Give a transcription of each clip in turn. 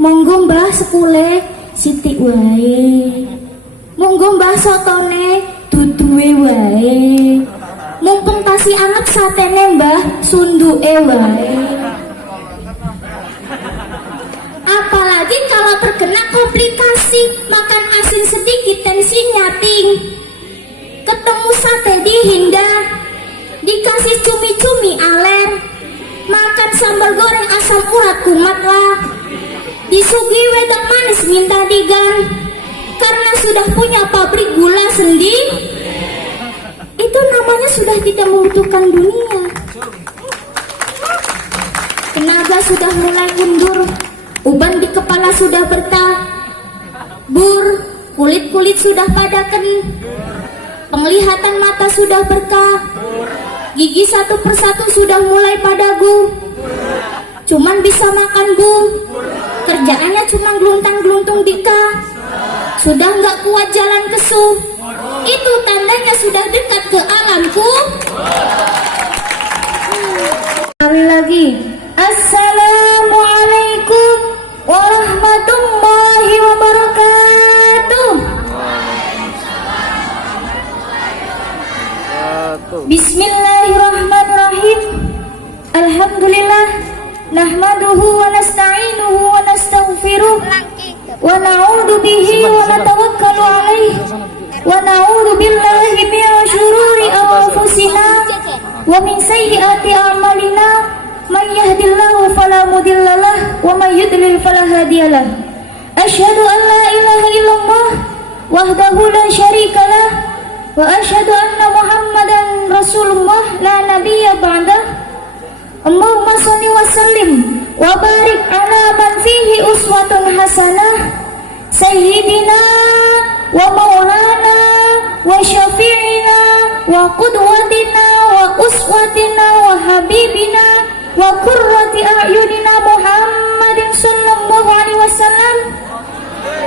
Monggo Mbah sekule sithik wae. Monggo Mbah sotone duduhe wae. Mumpung tasih anget satene Mbah sunduke wae. Apalagi kalau terkena komplikasi, makan asin sedikit tensinya tinggi. Ketemu sate dihindar, dikasih cumi-cumi aler, makan sambal goreng asam urat kumat lah. Disuguhi wedang manis minta digan, karena sudah punya pabrik gula sendiri. Itu namanya sudah tidak membutuhkan dunia. Tenaga sudah mulai mundur, uban di kepala sudah bertabur, kulit-kulit sudah pada kering, penglihatan mata sudah berkah, gigi satu persatu sudah mulai pada gugur. Cuman bisa makan bu, kerjaannya cuma geluntang-geluntung dika, sudah nggak kuat jalan kesu. Itu tandanya sudah dekat ke alamku. Sekali lagi, Assalamualaikum warahmatullahi wabarakatuh. Bismillahirrahmanirrahim. Alhamdulillah, nahmaduhu wa nasta'inuhu wa nastaghfiruh wa na'udzu bihi wa natawakkalu 'alaihi wa na'udzu billahi min syururi anfusina wa min sayyiati a'malina. Man yahdihillahu fala mudhillalah wa man yudlil fala hadiyalah. Asyhadu an la ilaha illallah wahdahu la syarikalah wa asyhadu anna Muhammadan Rasulullah la nabiyya ba'dah. Allahumma shalli wa sallim wa barik ala man fihi uswatun hasanah sayyidina wa maulana wa syafi'ina wa qudwatina wa uswatina wa habibina wa qurrati a'yunina Muhammadin sallallahu alaihi wasallam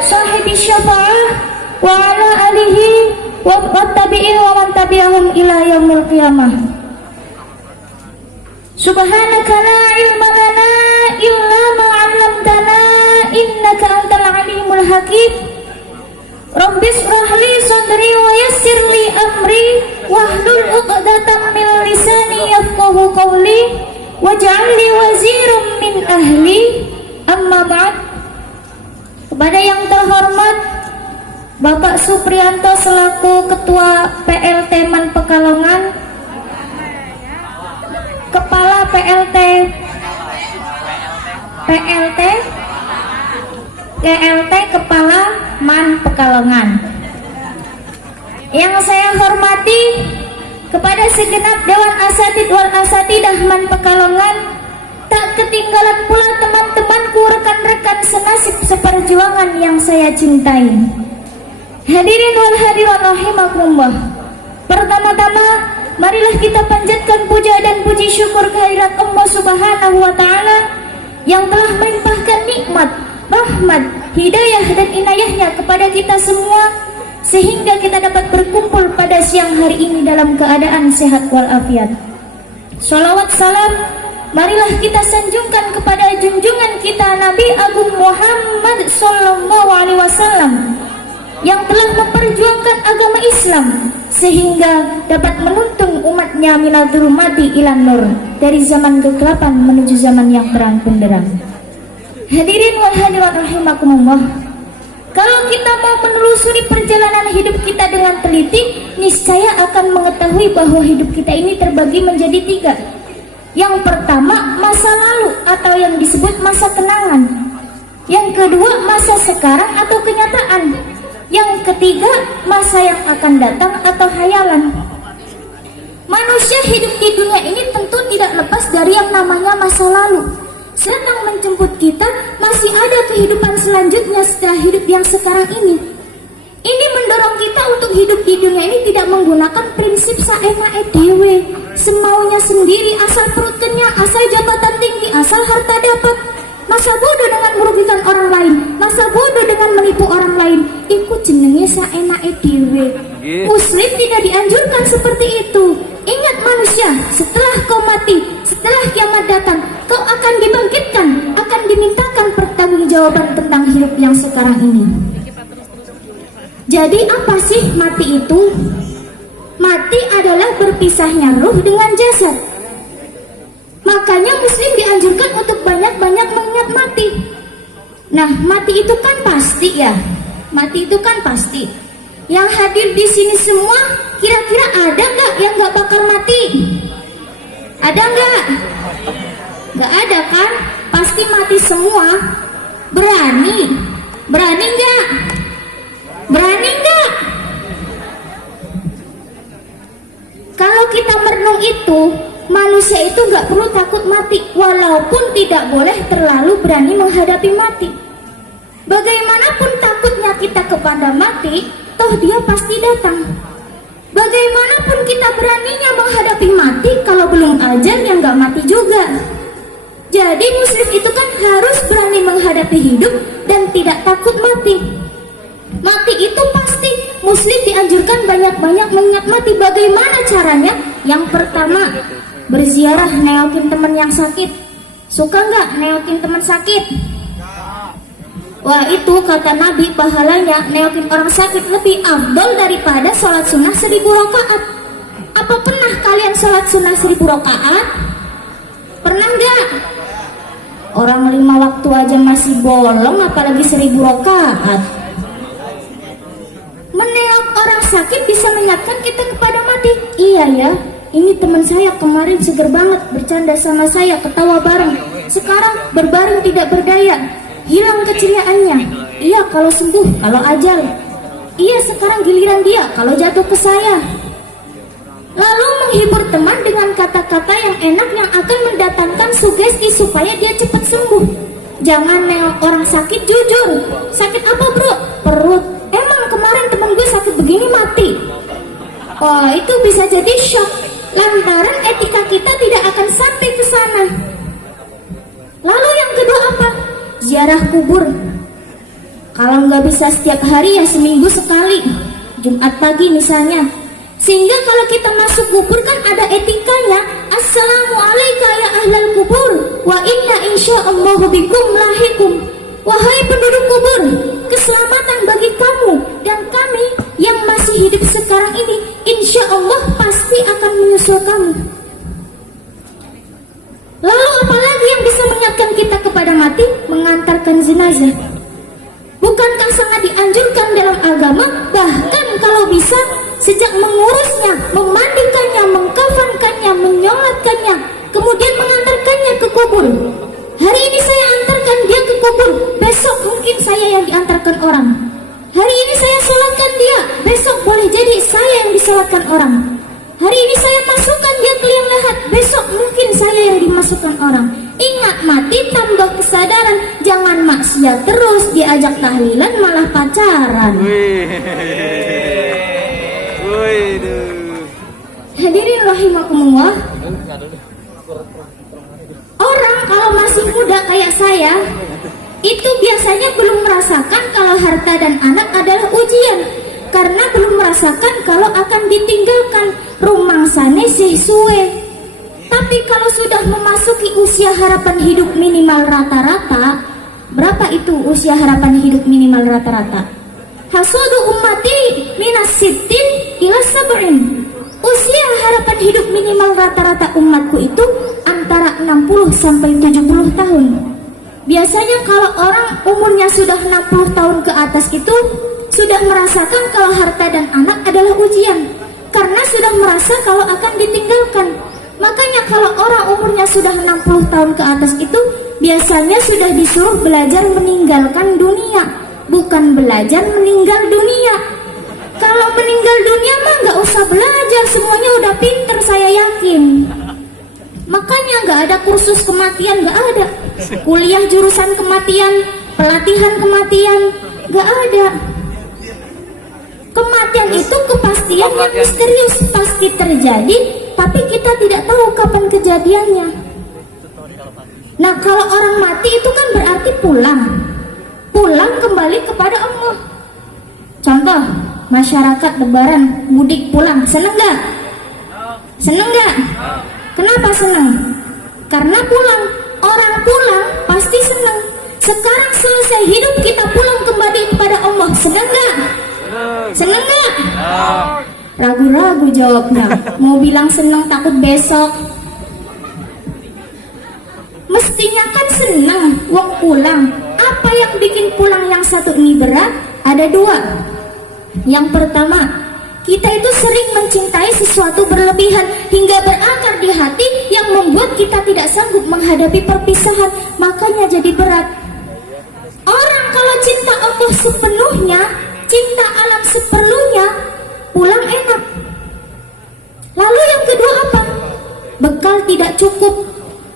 sahibi syafa'ah wa ala alihi wa tabi'in wa man tabi'ahum ila yaumil qiyamah. Subhanaka la ilma lana illa ma 'allamtana innaka antal alimul hakim. Rabbi shrah li sadri wa yassir li amri wahlul 'uqdatam min lisani yafqahu qawli waj'al li waziran min ahli. Amma ba'd. Kepada yang terhormat Bapak Supriyanto selaku Ketua PLT Man Pekalongan, Kepala PLT Kepala Man Pekalongan. Yang saya hormati kepada segenap Dewan Asatid wal Asatidah Man Pekalongan, tak ketinggalan pula teman-temanku, rekan-rekan senasib seperjuangan yang saya cintai. Hadirin wal hadirat rahimakumullah. Pertama-tama, marilah kita panjatkan puja dan puji syukur kehadirat Allah Subhanahu wa taala yang telah melimpahkan nikmat, rahmat, hidayah dan inayahnya kepada kita semua sehingga kita dapat berkumpul pada siang hari ini dalam keadaan sehat walafiat. Sholawat salam marilah kita sanjungkan kepada junjungan kita Nabi Agung Muhammad sallallahu alaihi wasallam yang telah memperjuangkan agama Islam sehingga dapat menuntun umatnya minal dzulumati ilan nur, dari zaman kegelapan menuju zaman yang terang benderang. Hadirin wal hadirat rahimakumullah. Kalau kita mau menelusuri perjalanan hidup kita dengan teliti, niscaya akan mengetahui bahwa hidup kita ini terbagi menjadi tiga. Yang pertama, masa lalu atau yang disebut masa kenangan. Yang kedua, masa sekarang atau kenyataan. Yang ketiga, masa yang akan datang atau hayalan. Manusia hidup di dunia ini tentu tidak lepas dari yang namanya masa lalu. Sedang menjemput kita, masih ada kehidupan selanjutnya setelah hidup yang sekarang ini. Ini mendorong kita untuk hidup di dunia ini tidak menggunakan prinsip saenake dewe, semaunya sendiri, asal perut kenyang, asal jabatan tinggi, asal harta dapat. Masa bodoh dengan merugikan orang lain, masa bodoh dengan menipu orang lain. Iku jenenge saenake dewe. Muslim tidak dianjurkan seperti itu. Ingat manusia, setelah kau mati, setelah kiamat datang, kau akan dibangkitkan, akan dimintakan pertanggungjawaban jawaban tentang hidup yang sekarang ini. Jadi apa sih mati itu? Mati adalah berpisahnya ruh dengan jasad. Makanya muslim dianjurkan untuk banyak-banyak mengingat mati. Nah, mati itu kan pasti ya. Mati itu kan pasti. Yang hadir di sini semua kira-kira ada nggak yang nggak bakal mati? Ada nggak? Nggak ada kan? Pasti mati semua. Berani? Berani nggak? Berani nggak? Kalau kita merenung itu, manusia itu nggak perlu takut mati, walaupun tidak boleh terlalu berani menghadapi mati. Bagaimanapun takutnya kita kepada mati, toh dia pasti datang. Bagaimanapun kita beraninya menghadapi mati, kalau belum ajal ya nggak mati juga. Jadi muslim itu kan harus berani menghadapi hidup dan tidak takut mati. Mati itu pasti. Muslim dianjurkan banyak-banyak mengingat mati. Bagaimana caranya? Yang pertama, berziarah, nengokin teman yang sakit. Suka nggak nengokin teman sakit? Wah, itu kata Nabi, pahalanya nengokin orang sakit lebih afdol daripada sholat sunnah 1000 rakaat. Apa pernah kalian sholat sunnah 1000 rakaat? Pernah nggak? Orang 5 waktu aja masih bolong, apalagi 1000 rakaat. Menengok orang sakit bisa mengingatkan kita kepada mati. Iya ya, ini teman saya kemarin seger banget, bercanda sama saya, ketawa bareng. Sekarang berbaring tidak berdaya, hilang keceriaannya. Iya kalau sembuh, kalau ajal. Iya sekarang giliran dia, kalau jatuh ke saya. Lalu menghibur teman dengan kata-kata yang enak yang akan mendatangkan sugesti supaya dia cepat sembuh. Jangan nengok orang sakit jujur. Sakit apa bro? Perut. Emang kemarin temen gue sakit begini mati. Oh, itu bisa jadi shock. Lantaran etika kita tidak akan sampai ke sana. Lalu yang kedua apa? Ziarah kubur. Kalau nggak bisa setiap hari ya seminggu sekali. Jumat pagi misalnya. Sehingga kalau kita masuk kubur kan ada etikanya. Assalamualaikum ya ahlal kubur, wa inna insya'allahu bikum lahikum. Wahai penduduk kubur, keselamatan bagi kamu dan kami yang masih hidup sekarang ini, insya Allah pasti akan menyusul kamu. Lalu apalagi yang bisa mengingatkan kita kepada mati? Mengantarkan jenazah. Bukankah sangat dianjurkan dalam agama? Bahkan kalau bisa sejak mengurusnya, memandikannya, mengkafankannya, menyolatkannya, kemudian mengantarkannya ke kubur. Hari ini saya antarkan dia ke kubur, besok mungkin saya yang diantarkan orang. Hari ini saya sholatkan dia, besok boleh jadi saya yang disolatkan orang. Hari ini saya masukkan dia ke liang lahat, besok mungkin saya yang dimasukkan orang. Ingat mati tambah kesadaran, jangan maksiat terus, diajak tahlilan malah pacaran. Hadirin rahimakumullah. Orang kalau masih muda kayak saya, itu biasanya belum merasakan kalau harta dan anak adalah ujian. Karena belum merasakan kalau akan ditinggalkan, rumangsane sih suwe. Tapi kalau sudah memasuki usia harapan hidup minimal rata-rata, berapa itu usia harapan hidup minimal rata-rata? Hasudu ummati minas sittin ila sab'in. Usia harapan hidup minimal rata-rata umatku itu antara 60 sampai 70 tahun. Biasanya kalau orang umurnya sudah 60 tahun ke atas itu sudah merasakan kalau harta dan anak adalah ujian, karena sudah merasa kalau akan ditinggalkan. Makanya kalau orang umurnya sudah 60 tahun ke atas itu biasanya sudah disuruh belajar meninggalkan dunia, bukan belajar meninggal dunia. Kalau meninggal dunia mah nggak usah belajar, semuanya udah pinter saya yakin. Makanya nggak ada kursus kematian, nggak ada. Kuliah jurusan kematian, pelatihan kematian, nggak ada. Kematian itu kepastian yang misterius, pasti terjadi, tapi kita tidak tahu kapan kejadiannya. Nah kalau orang mati itu kan berarti pulang kembali kepada Allah. Contoh, masyarakat lebaran mudik pulang, seneng gak? Seneng gak? Kenapa seneng? Karena pulang. Orang pulang pasti seneng. Sekarang selesai hidup kita pulang kembali kepada Allah. Senang gak? Senang gak? Ragu-ragu jawabnya. Mau bilang senang takut besok. Mestinya kan senang wong pulang. Apa yang bikin pulang yang satu ini berat? Ada dua. Yang pertama, kita itu sering mencintai sesuatu berlebihan hingga berakar di hati yang membuat kita tidak sanggup menghadapi perpisahan, makanya jadi berat. Orang kalau cinta Allah sepenuhnya, cinta alam seperlunya, pulang enak. Lalu yang kedua apa? Bekal tidak cukup.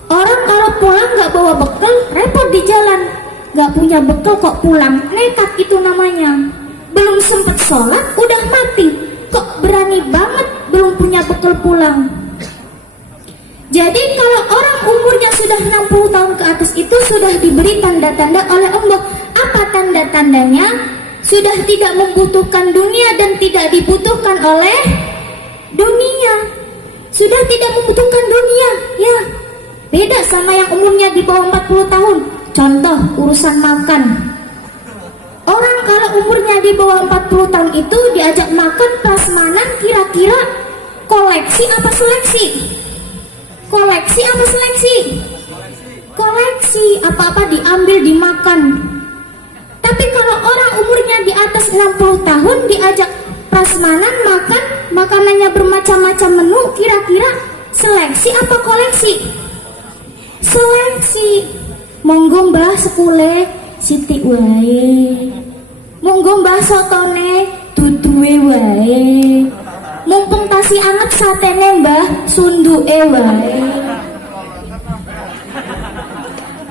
Orang kalau pulang gak bawa bekal, repot di jalan. Gak punya bekal kok pulang, nekat itu namanya. Belum sempat sholat, udah mati. Kok berani banget belum punya bekal pulang. Jadi kalau orang umurnya sudah 60 tahun ke atas itu sudah diberi tanda-tanda oleh Allah. Apa tanda-tandanya? Sudah tidak membutuhkan dunia dan tidak dibutuhkan oleh dunia. Sudah tidak membutuhkan dunia, ya. Beda sama yang umurnya di bawah 40 tahun. Contoh urusan makan. Orang kalau umurnya di bawah 40 tahun itu diajak makan prasmanan, kira-kira koleksi apa seleksi? Koleksi apa seleksi? Koleksi, apa-apa diambil dimakan. Tapi kalau orang umurnya di atas 60 tahun diajak prasmanan, makan, makanannya bermacam-macam menu, kira-kira seleksi apa koleksi? Seleksi. Monggo mbah sekule sithik wae. Monggo mbah sotone duduhe wae. Mumpung tasih anget satene mbah sunduke wae.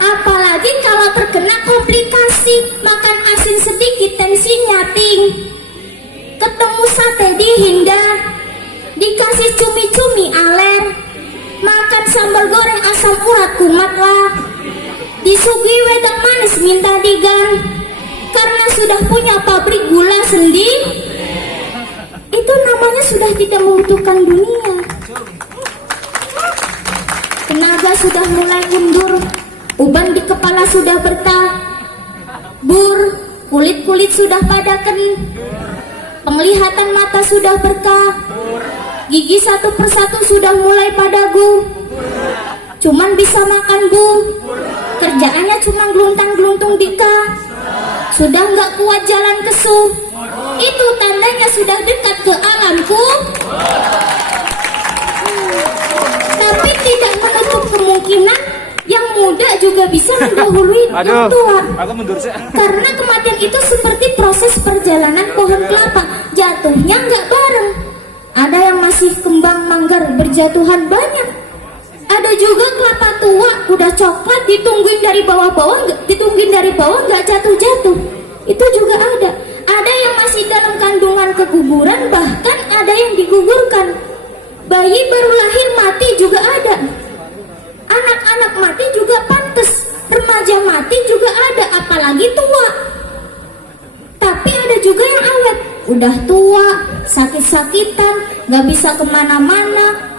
Apalagi kalau terkena komplikasi, makan asin sedikit tensinya tinggi. Ketemu sate dihindar, dikasih cumi-cumi aler, makan sambal goreng asam urat kumat lah. Disuguhi wedang manis minta digan, karena sudah punya pabrik gula sendiri. Itu namanya sudah tidak membutuhkan dunia. Tenaga sudah mulai mundur, uban di kepala sudah bertabur, kulit-kulit sudah pada kering, penglihatan mata sudah berkah, gigi satu persatu sudah mulai pada gugur. Cuman bisa makan bu, kerjaannya cuma geluntang-geluntung dika, sudah nggak kuat jalan kesuh. Itu tandanya sudah dekat ke alamku. Tapi tidak menutup kemungkinan yang muda juga bisa mendahului yang tua. Karena kematian itu seperti proses perjalanan pohon kelapa, jatuhnya nggak bareng. Ada yang masih kembang manggar berjatuhan banyak. Ada juga kelapa tua udah coklat ditungguin dari bawah-bawah, nggak jatuh-jatuh. Itu juga ada. Ada yang masih dalam kandungan keguguran, bahkan ada yang digugurkan. Bayi baru lahir mati juga ada. Anak-anak mati juga pantas. Remaja mati juga ada, apalagi tua. Tapi ada juga yang awet, udah tua, sakit-sakitan, gak bisa kemana-mana,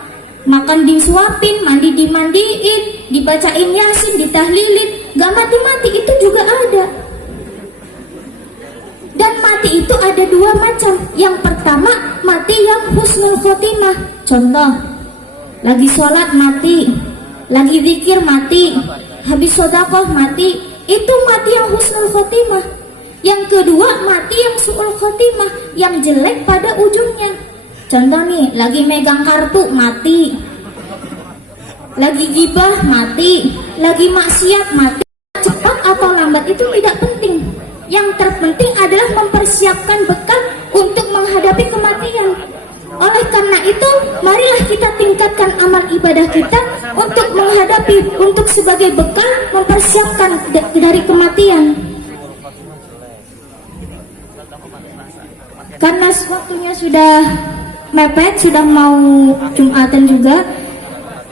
makan disuapin, mandi dimandiin, dibacain yasin, ditahlilin, gak mati-mati, itu juga ada. Dan mati itu ada dua macam. Yang pertama, mati yang husnul khotimah. Contoh, lagi sholat mati, lagi zikir mati, habis sedekah mati. Itu mati yang husnul khotimah. Yang kedua, mati yang su'ul khotimah, yang jelek pada ujungnya. Contoh nih, lagi megang kartu mati, lagi gibah mati, lagi maksiat mati. Cepat atau lambat itu tidak penting. Yang terpenting adalah mempersiapkan bekal untuk menghadapi kematian. Oleh karena itu, marilah kita tingkatkan amal ibadah kita untuk menghadapi, untuk sebagai bekal mempersiapkan dari kematian. Karena waktunya sudah mepet, sudah mau Jumatan juga.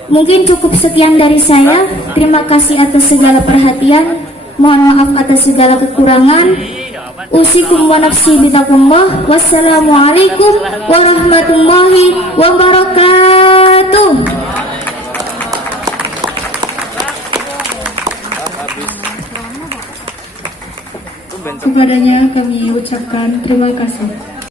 Mungkin cukup sekian dari saya. Terima kasih atas segala perhatian. Mohon maaf atas segala kekurangan. Usikum wa nafsi bitaqullah. Wassalamualaikum warahmatullahi wabarakatuh. Kepadanya kami ucapkan terima kasih.